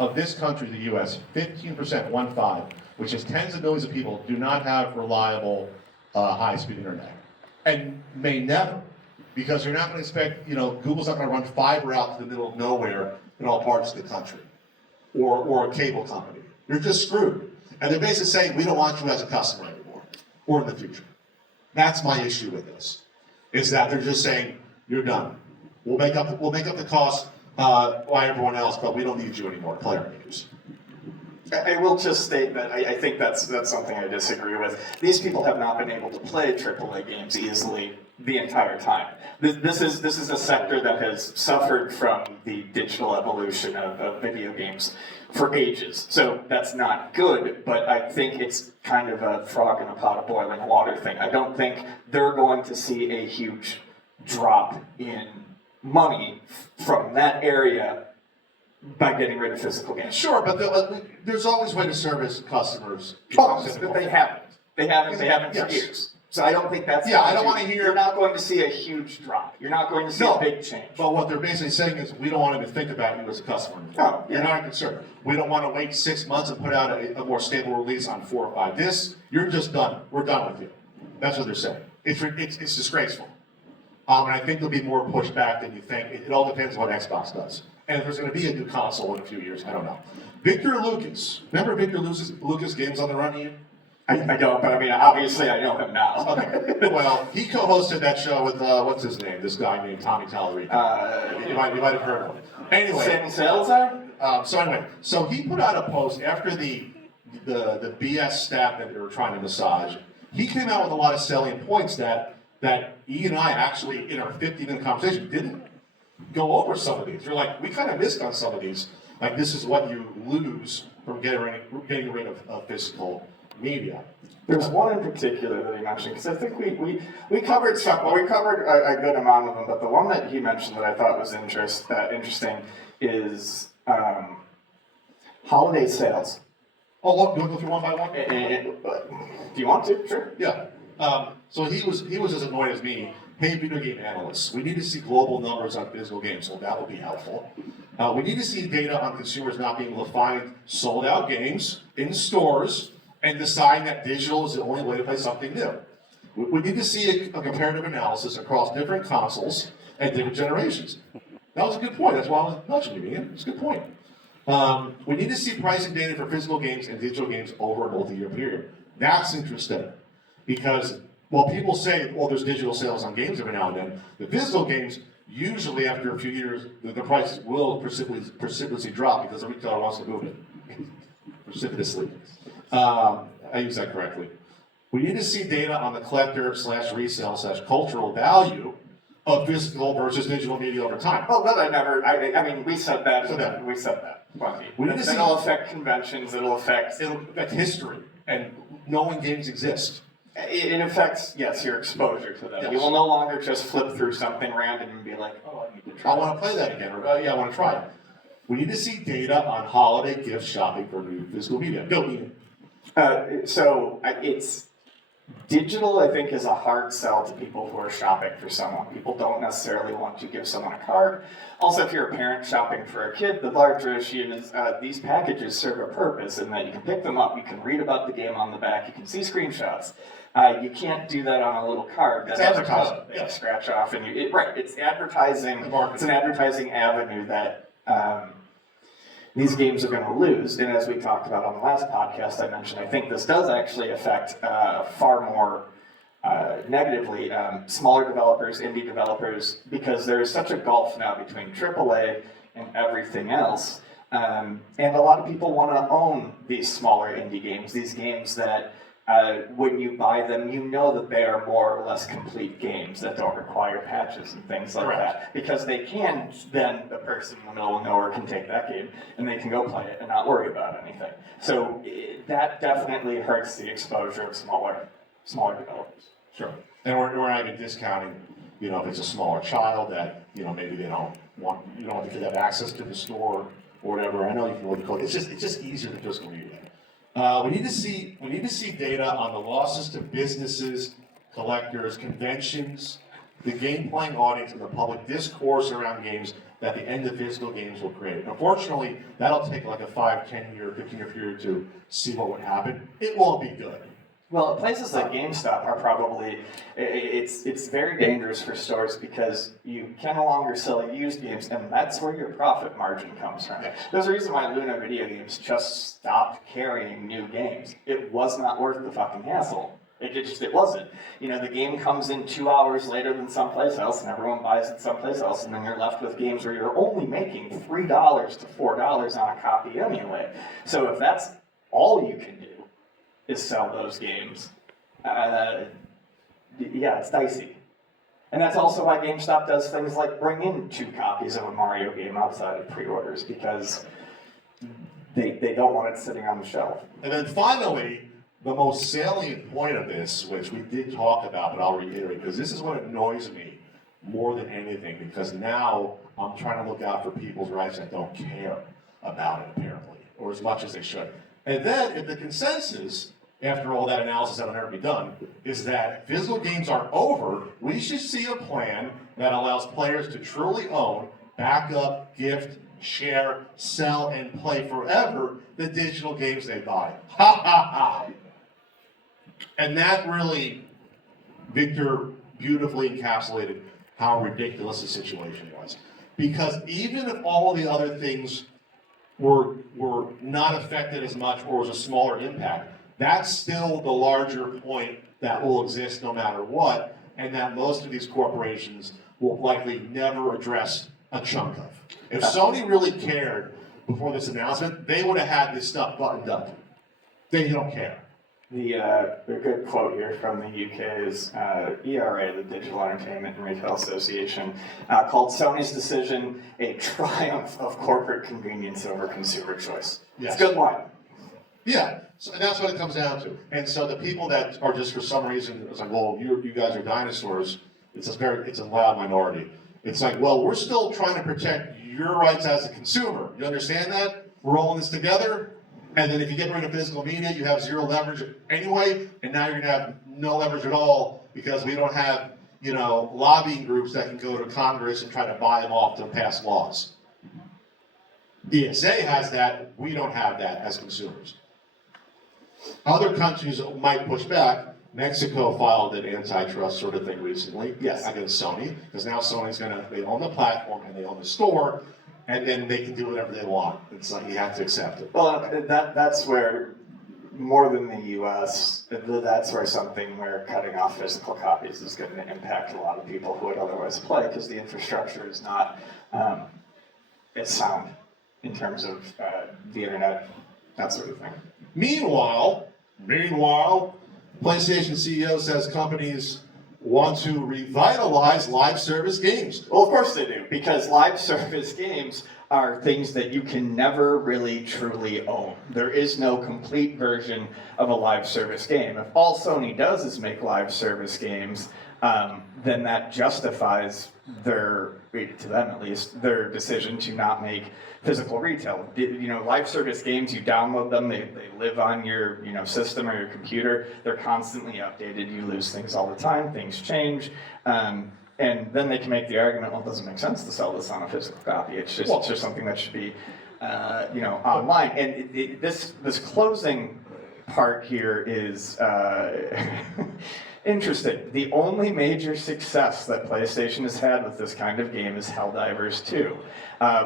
of this country, the U.S., 15%, 1/5, which is tens of millions of people, do not have reliable high-speed internet, and may never, because you're not going to expect, Google's not going to run fiber out to the middle of nowhere in all parts of the country, or a cable company. You're just screwed. And they're basically saying, we don't want you as a customer anymore, or in the future. That's my issue with this, is that they're just saying, you're done. We'll make up the cost by everyone else, but we don't need you anymore, player games. I will just state that I think that's something I disagree with. These people have not been able to play AAA games easily the entire time. This is a sector that has suffered from the digital evolution of video games for ages. So that's not good, but I think it's kind of a frog in a pot of boiling water thing. I don't think they're going to see a huge drop in money from that area by getting rid of physical games. Sure, but there's always a way to service customers. Oh, but they haven't. They haven't for years. So I don't think that's... Yeah, I don't want to hear... You're not going to see a huge drop. You're not going to see a big change. But what they're basically saying is, we don't want to even think about you as a customer. Oh, yeah. You're not concerned. We don't want to wait 6 months and put out a more stable release on 4 or 5 discs. You're just done. We're done with you. That's what they're saying. It's disgraceful. And I think there'll be more pushback than you think. It all depends what Xbox does. And if there's going to be a new console in a few years, I don't know. Victor Lucas. Remember Victor Lucas Games on the Run, Ian? I don't, but I mean, obviously I know him now. Okay. Well, he co-hosted that show with, what's his name? This guy named Tommy Tallarico. You might have heard of him. Anyway. Sammy Salazar? So he put out a post after the BS stat that they were trying to massage. He came out with a lot of salient points that Ian and I actually, in our 50-minute conversation, didn't go over some of these. You're like, we kind of missed on some of these. Like, this is what you lose from getting rid of physical media. There's one in particular that he mentioned, because I think we covered some, well, we covered a good amount of them, but the one that he mentioned that I thought was interesting is holiday sales. Oh, look, do you want to go through one by one? Do you want to? Sure. Yeah. So he was as annoyed as me. Hey, video game analysts, we need to see global numbers on physical games, so that would be helpful. We need to see data on consumers not being able to find sold-out games in stores and deciding that digital is the only way to play something new. We need to see a comparative analysis across different consoles and different generations. That was a good point. That's why I was nudging you, Ian. It's a good point. We need to see pricing data for physical games and digital games over a multi-year period. That's interesting, because while people say, well, there's digital sales on games every now and then, the physical games, usually after a few years, the prices will precipitously drop because the retailer wants to move it. Precipitously. I use that correctly. We need to see data on the collector/resale/cultural value of physical versus digital media over time. Well, that I mean, we said that. We said that. It'll affect conventions, it'll affect history and knowing games exist. It affects, yes, your exposure to them. Yes. You will no longer just flip through something random and be like, oh, I need to try I want to play that again, or yeah, I want to try it. We need to see data on holiday gift shopping for new physical media. Go, Ian. It's digital, I think, is a hard sell to people who are shopping for someone. People don't necessarily want to give someone a card. Also, if you're a parent shopping for a kid, the larger issue is these packages serve a purpose in that you can pick them up, you can read about the game on the back, you can see screenshots. You can't do that on a little card. It's advertising. You scratch off, and it's advertising. It's an advertising avenue that these games are going to lose. And as we talked about on the last podcast I mentioned, I think this does actually affect far more negatively smaller developers, indie developers, because there is such a gulf now between AAA and everything else. And a lot of people want to own these smaller indie games, these games that when you buy them, you know that they are more or less complete games that don't require patches and things like that. Because they can, then the person in the middle of nowhere can take that game and they can go play it and not worry about anything. So that definitely hurts the exposure of smaller developers. Sure. And we're not even discounting, if it's a smaller child that, maybe they don't want, you don't want the kid to have access to the store or whatever. I know you can look at code. It's just easier to just read it. We need to see data on the losses to businesses, collectors, conventions, the game playing audience, and the public discourse around games that the end of physical games will create. Unfortunately, that'll take like a 5, 10-year, 15-year period to see what would happen. It won't be good. Well, places like GameStop are probably, it's very dangerous for stores because you can no longer sell used games, and that's where your profit margin comes from. There's a reason why Luna Video Games just stopped carrying new games. It was not worth the fucking hassle. It wasn't. You know, the game comes in 2 hours later than someplace else, and everyone buys it someplace else, and then you're left with games where you're only making $3 to $4 on a copy anyway. So if that's all you can do is sell those games, yeah, it's dicey. And that's also why GameStop does things like bring in 2 copies of a Mario game outside of pre-orders, because they don't want it sitting on the shelf. And then finally, the most salient point of this, which we did talk about, but I'll reiterate, because this is what annoys me more than anything, because now I'm trying to look out for people's rights that don't care about it, apparently, or as much as they should. And then, if the consensus, after all that analysis that'll never be done, is that physical games are over, we should see a plan that allows players to truly own, back up, gift, share, sell, and play forever the digital games they buy. Ha ha ha! And that really, Victor beautifully encapsulated how ridiculous the situation was. Because even if all the other things were not affected as much or was a smaller impact, that's still the larger point that will exist no matter what, and that most of these corporations will likely never address a chunk of. If Sony really cared before this announcement, they would have had this stuff buttoned up. They don't care. The good quote here from the UK's ERA, the Digital Entertainment and Retail Association, called Sony's decision a triumph of corporate convenience over consumer choice. Yes. It's a good line. Yeah, so, and that's what it comes down to. And so the people that are just for some reason, it's like, well, you guys are dinosaurs, it's a loud minority. It's like, well, we're still trying to protect your rights as a consumer. You understand that? We're all in this together. And then if you get rid of physical media, you have zero leverage anyway, and now you're gonna have no leverage at all because we don't have, lobbying groups that can go to Congress and try to buy them off to pass laws. ESA has that, we don't have that as consumers. Other countries might push back. Mexico filed an antitrust sort of thing recently, yes, against Sony, because now Sony's they own the platform and they own the store, and then they can do whatever they want. It's like you have to accept it. Well, that's where, more than the US, that's where something where cutting off physical copies is going to impact a lot of people who would otherwise play, because the infrastructure is not it's sound in terms of the internet, that sort of thing. Meanwhile, PlayStation CEO says companies want to revitalize live service games. Well, of course they do, because live service games are things that you can never really truly own. There is no complete version of a live service game. If all Sony does is make live service games, then that justifies to them at least, their decision to not make physical retail. Live service games, you download them, they live on your system or your computer, they're constantly updated, you lose things all the time, things change, and then they can make the argument, well, it doesn't make sense to sell this on a physical copy, it's just something that should be online. And this closing part here is interesting. The only major success that PlayStation has had with this kind of game is Helldivers 2,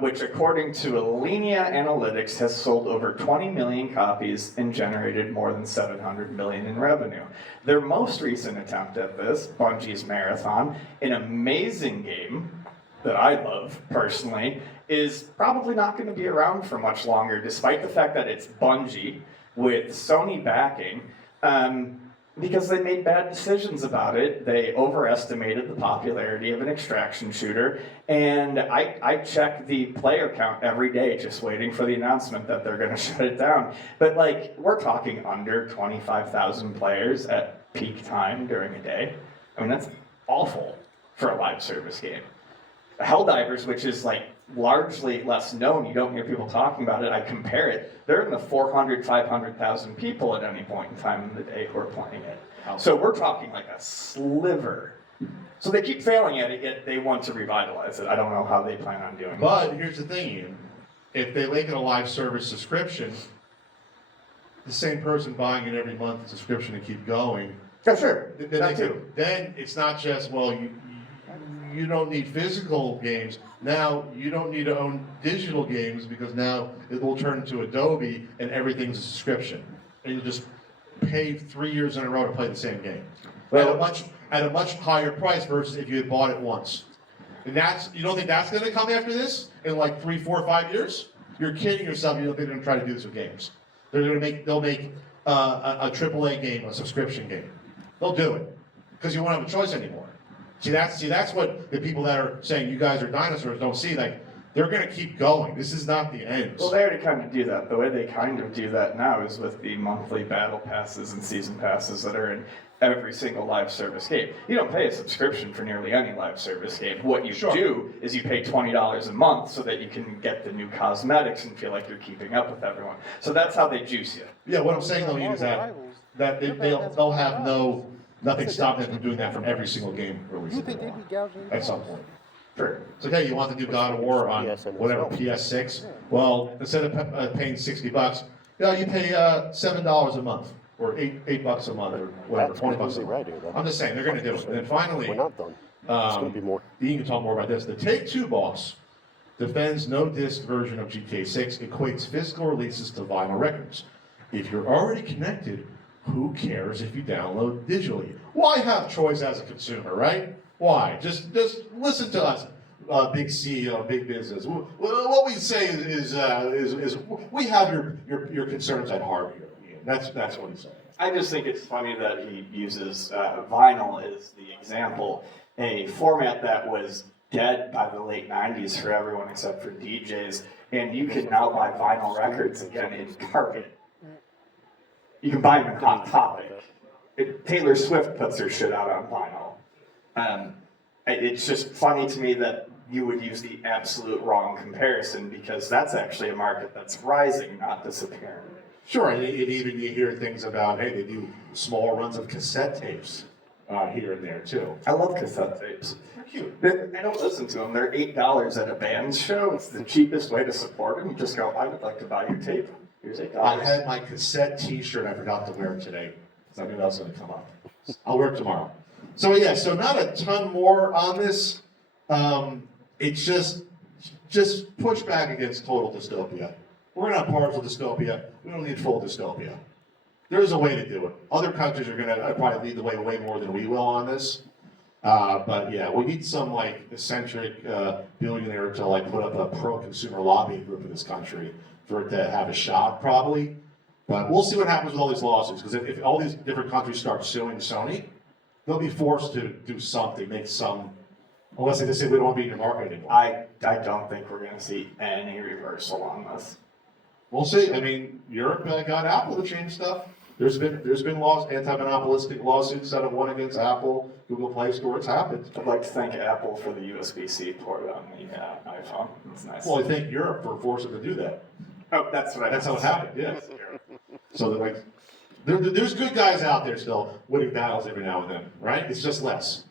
which according to Alinea Analytics has sold over 20 million copies and generated more than 700 million in revenue. Their most recent attempt at this, Bungie's Marathon, an amazing game that I love personally, is probably not going to be around for much longer, despite the fact that it's Bungie with Sony backing. Because they made bad decisions about it. They overestimated the popularity of an extraction shooter, and I check the player count every day just waiting for the announcement that they're going to shut it down. But we're talking under 25,000 players at peak time during a day. I mean, that's awful for a live service game. Helldivers, which is largely less known, you don't hear people talking about it, I compare it, they're in the 400, 500,000 people at any point in time in the day who are playing it. So we're talking a sliver So they keep failing at it, yet they want to revitalize it. I don't know how they plan on doing it. But here's the thing, Ian. If they make it a live service subscription, the same person buying it every month subscription and keep going, Yeah, sure. then it's not just, well, you don't need physical games. Now you don't need to own digital games because now it will turn into Adobe and everything's a subscription. And you'll just pay 3 years in a row to play the same game. At a much higher price versus if you had bought it once. And you don't think that's gonna come after this in like 3, 4, 5 years? You're kidding yourself, you don't think they're gonna try to do this with games. They'll make a AAA game, a subscription game. They'll do it, because you won't have a choice anymore. See, that's what the people that are saying you guys are dinosaurs don't see. Like, they're going to keep going. This is not the end. Well, they already kind of do that. The way they kind of do that now is with the monthly battle passes and season passes that are in every single live service game. You don't pay a subscription for nearly any live service game. What you do is you pay $20 a month so that you can get the new cosmetics and feel like you're keeping up with everyone. So that's how they juice you. Yeah, what I'm saying though Ian, is that they'll have nothing stopping them from doing that from every single game release at some point. Sure. It's like, hey, you want the new God of War on whatever PS6? Well, instead of paying $60, you pay $7 a month or $8 a month or whatever, $20 a month. I'm just saying they're going to do it. And then finally, we're not done. It's going to be more. Ian can talk more about this. The Take-Two boss defends no disc version of GTA 6 equates physical releases to vinyl records. If you're already connected, who cares if you download digitally? Why have choice as a consumer, right? Why? Just listen to us, big CEO, big business. What we say is we have your concerns at heart here. Ian. That's what he's saying. I just think it's funny that he uses vinyl as the example, a format that was dead by the late 90s for everyone except for DJs, and you can now buy vinyl records again in carpet. You can buy them in Hot Topic. Taylor Swift puts her shit out on vinyl. It's just funny to me that you would use the absolute wrong comparison because that's actually a market that's rising, not disappearing. Sure, and even you hear things about, hey, they do small runs of cassette tapes here and there too. I love cassette tapes. They're cute. I don't listen to them. They're $8 at a band show. It's the cheapest way to support them. You just go, I would like to buy your tape. Here's $8. I had my cassette T-shirt I forgot to wear today because I knew that was going to come up. I'll wear it tomorrow. So yeah, so not a ton more on this. It's just push back against total dystopia. We're not partial dystopia. We don't need full dystopia. There's a way to do it. Other countries are going to probably lead the way more than we will on this. But yeah, we need some like eccentric billionaire to like put up a pro-consumer lobbying group in this country for it to have a shot, probably. But we'll see what happens with all these lawsuits, because if all these different countries start suing Sony, they'll be forced to do something, make some, unless they just say we don't want to be in your market anymore. I don't think we're going to see any reversal on this. We'll see. I mean, Europe got Apple to change stuff. There's been laws, anti-monopolistic lawsuits that have won against Apple, Google Play Store. It's happened. I'd like to thank Apple for the USB-C port on the iPhone. It's nice. Well, I thank Europe for forcing them to do that. Oh, that's what That's how it happened. Yeah. So they're like, there's good guys out there still winning battles every now and then, right? It's just less.